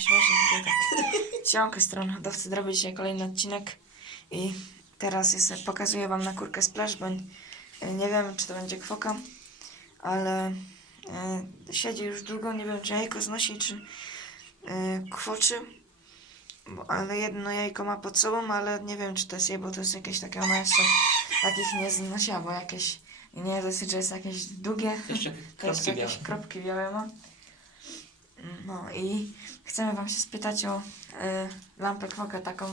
śmiesznie wygląda. Cionkę stron hodowcy zrobię dzisiaj kolejny odcinek i teraz jest, pokazuję wam na kurkę splash, bo nie wiem czy to będzie kwoka, ale e, siedzi już długo, nie wiem czy jajko znosi, czy e, kwoczy, bo, ale jedno jajko ma pod sobą, ale nie wiem czy to jest jej, bo to jest jakieś takie, ona jeszcze takich nie znosiła, bo jakieś, nie dosyć, że jest jakieś długie, Jeszcze to jakieś białe. kropki białe ma. No i chcemy wam się spytać o y, lampę kwokę taką,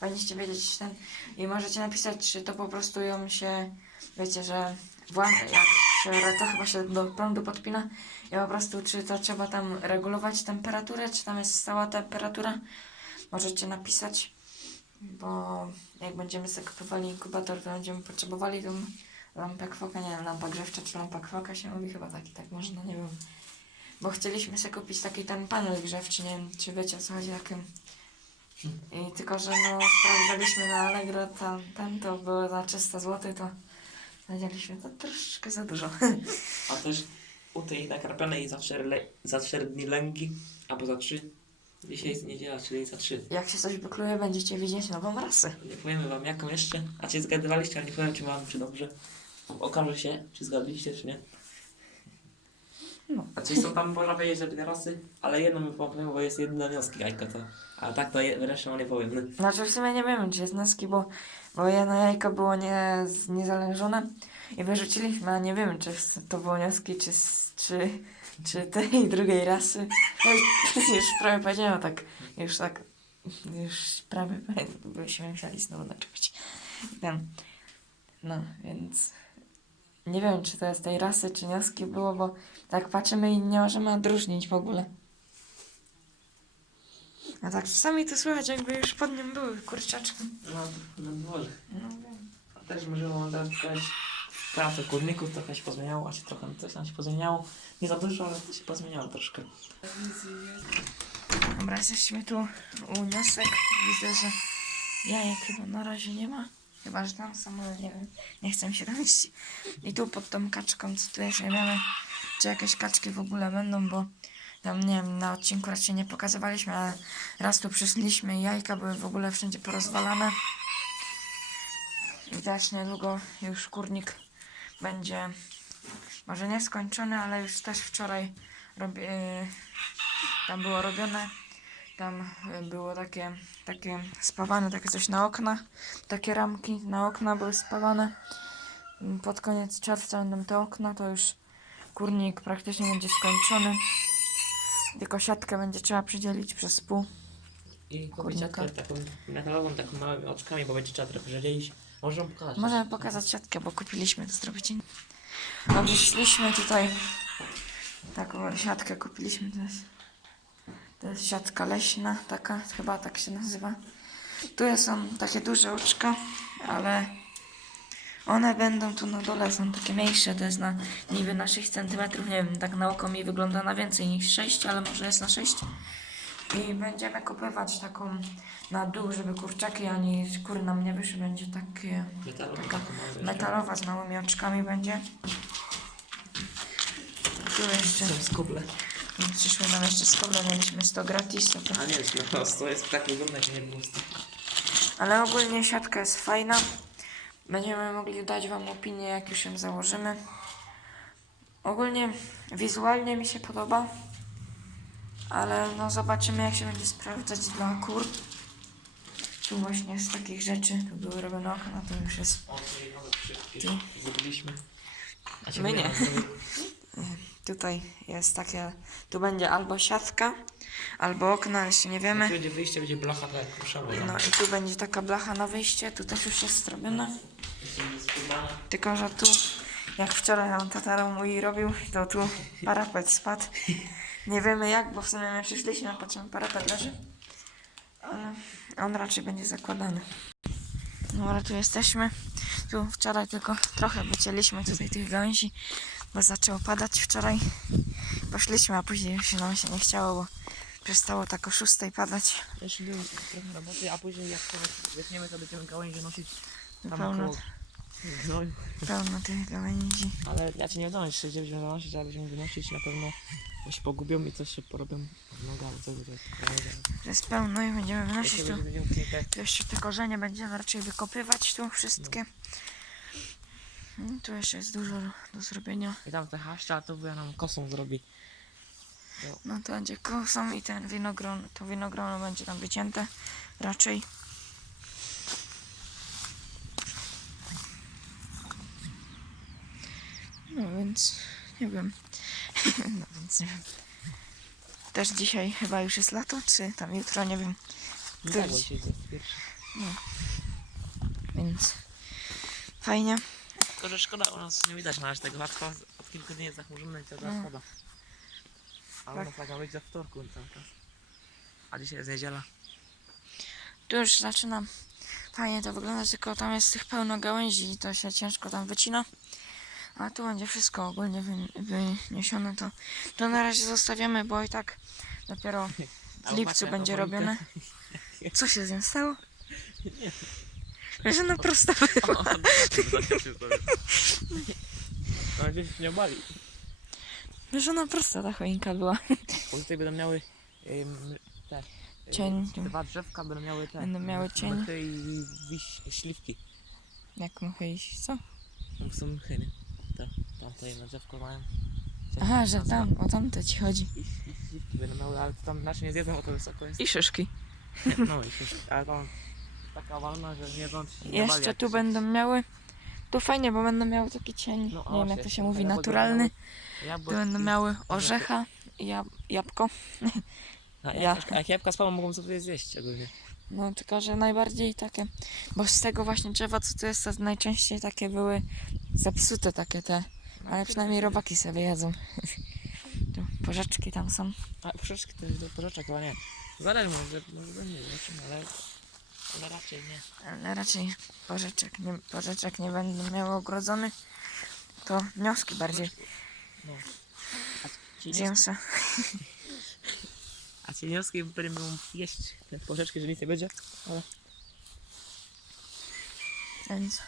powinniście wiedzieć ten i możecie napisać, czy to po prostu ją się, wiecie, że włącza, jak się, to chyba się do prądu podpina. I po prostu, czy to trzeba tam regulować temperaturę, czy tam jest stała temperatura, możecie napisać, bo jak będziemy sobie kupowali inkubator, to będziemy potrzebowali tą lampę kwoka, nie wiem, lampa grzewcza czy lampa kwoka się mówi, chyba taki, tak można, nie wiem. Bo chcieliśmy sobie kupić taki ten panel grzewczy, nie wiem, czy wiecie o co chodzi, takim. I tylko, że no sprawdzaliśmy na Allegro, tam, ten to było za 300 zł, to znaleźliśmy to troszeczkę za dużo. A też u tej nakarpionej za 4, le- za 4 dni lęki, albo za 3. Dzisiaj jest niedziela, czyli za 3. Jak się coś wykluje, będziecie widzieć nową rasę. Nie powiemy wam jaką jeszcze. A czy zgadywaliście, ale nie powiem czy mam, czy dobrze. Okaże się, czy zgadliście, czy nie. No. A czy są tam, można powiedzieć, że dwie rasy, ale jedną mi powiem, bo jest jedna wnioski jajko to. A tak to je, resztę nie powiem. Znaczy w sumie nie wiemy, czy jest noski, bo, bo jedno jajko było nie, niezalężone i wyrzuciliśmy, a nie wiemy, czy to było wnioski, czy, czy, czy tej drugiej rasy. No już, prawie powiedziałem tak, już tak, już prawie byśmy musieli znowu naczepić. Ten, no, więc nie wiem, czy to jest tej rasy, czy wnioski było, bo tak patrzymy i nie możemy odróżnić w ogóle. A tak czasami to słychać, jakby już pod nim były kurczaczki. No, no może. No wiem. A też możemy wam teraz powiedzieć, pracę kurników trochę się pozmieniało, a się trochę coś tam się pozmieniało. Nie za dużo, ale to się pozmieniało troszkę. Dobra, jesteśmy tu u Niosek. Widzę, że jajek chyba na razie nie ma. Chyba, że tam ale nie wiem. Nie chcę się tam iść. I tu pod tą kaczką, co tu jest, nie wiemy, czy jakieś kaczki w ogóle będą, bo tam, nie wiem, na odcinku raczej nie pokazywaliśmy, ale raz tu przyszliśmy i jajka były w ogóle wszędzie porozwalane. I niedługo już kurnik będzie, może nie skończony, ale już też wczoraj robię, tam było robione, tam y, było takie, takie spawane, takie coś na okna, takie ramki na okna były spawane. Mm, Pod koniec czerwca będą te okna, to już kurnik praktycznie będzie skończony. Tylko siatkę będzie trzeba przydzielić przez pół. I kupić Kurnika. siatkę taką metalową, taką małymi oczkami, bo będzie trzeba trochę przedzielić. Możemy pokazać. Możemy pokazać siatkę, bo kupiliśmy to zrobić. Dobrze, szliśmy tutaj. Taką siatkę kupiliśmy. Jest, to jest siatka leśna, taka, chyba tak się nazywa. Tu są takie duże oczka, ale one będą tu na dole, są takie mniejsze. To jest na niby na 6 cm. Nie wiem, tak na oko mi wygląda na więcej niż 6, ale może jest na 6. I będziemy kupywać taką na dół, żeby kurczaki ani kury nam nie wyszły. Będzie takie Metalowa, taka metalowa z małymi oczkami będzie. Tu jeszcze Są skoble. przyszły nam jeszcze skoble, mieliśmy 100 gratis. To to. A nie, no, to jest tak wygląda, jak nie było z Ale ogólnie siatka jest fajna. Będziemy mogli dać Wam opinię, jak już ją założymy. Ogólnie wizualnie mi się podoba. Ale no zobaczymy, jak się będzie sprawdzać dla kur. Tu właśnie z takich rzeczy, tu były robione okna, to już jest O, tutaj nowe przyszki. Tu. Zrobiliśmy. A się My nie. No, Tutaj jest takie, tu będzie albo siatka, albo okna, jeszcze nie wiemy. Tu będzie wyjście, będzie blacha tak jak ruszało. No i tu będzie taka blacha na wyjście, tu też już jest zrobiona. Tylko, że tu, jak wczoraj nam tatara mój robił, to tu parapet spadł. Nie wiemy jak, bo w sumie my przyszliśmy, patrzymy, parapet leży. Ale on raczej będzie zakładany. No ale tu jesteśmy. Tu wczoraj tylko trochę wycięliśmy tutaj tych gałęzi, bo zaczęło padać wczoraj. Poszliśmy, a później się nam się nie chciało, bo przestało tak o szóstej padać. Jeszcze było trochę roboty, a później jak to wytniemy, to będziemy gałęzie nosić tam Pełno, około gnoju. pełno tych gałęzi. Ale ja ci nie wdążę, że będziemy zanosić, ale będziemy wynosić na pewno, bo się pogubią i coś się porobią. No dobra, co to jest? Pełno i będziemy wynosić tu. jeszcze te korzenie będziemy raczej wykopywać tu wszystkie. Mm, Tu jeszcze jest dużo do zrobienia. I tam te haszcza, to by nam kosą zrobi. No to będzie kosą i ten winogron, to winogrono będzie tam wycięte raczej. No więc nie wiem. No więc nie wiem. Też dzisiaj chyba już jest lato, czy tam jutro, nie wiem. Który dzisiaj jest pierwszy. Więc fajnie. Tylko, że szkoda, u nas nie widać na razie tego łatwo. Od kilku dni jest zachmurzone i to teraz No. pada. A u Tak. tak być za wtorku cały czas. A dzisiaj jest niedziela. Tu już zaczynam fajnie to wygląda, tylko tam jest tych pełno gałęzi i to się ciężko tam wycina. A tu będzie wszystko ogólnie wy, wyniesione. To, to na razie zostawiamy, bo i tak dopiero w lipcu będzie robione. Co się z nią stało? Że na prosto była. No gdzieś nie bali. Że na prosto ta choinka była. Bo tutaj będą miały ym, te ym, Cień. Dwa drzewka będą miały te. Będą miały cień. Mchy i wiś, śliwki. Jak mogę iść, co? Tam są mchy, nie? Te, tam to jedno drzewko mają. Aha, że tam, o tamte ci chodzi. I, I śliwki będą miały, ale to tam nasze nie zjedzą, bo to wysoko jest. I szyszki. No i śliwki, ale tam taka walna, że ci się nie Jeszcze tu będą miały. Tu fajnie, bo będą miały taki cień. No, a nie wiem jak to się mówi, naturalny. będą miały jabłek Tu będą miały orzecha i jab jabłko. A ja- jak, jak jabłka spalą, mogą sobie zjeść ogólnie. No tylko, że najbardziej takie, bo z tego właśnie drzewa, co tu jest, to najczęściej takie były zepsute takie te, ale przynajmniej robaki sobie jedzą. Tu porzeczki tam są. A porzeczki to jest do porzeczek, chyba nie. Zależy, może, może nie, ale, ale raczej nie. Ale raczej porzeczek nie, porzeczek nie będą miały ogrodzony. To wnioski bardziej No. A ci, se. a ci wnioski będą jeść te porzeczki, że nic nie będzie. Ale Więc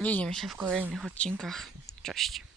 widzimy się w kolejnych odcinkach. Cześć.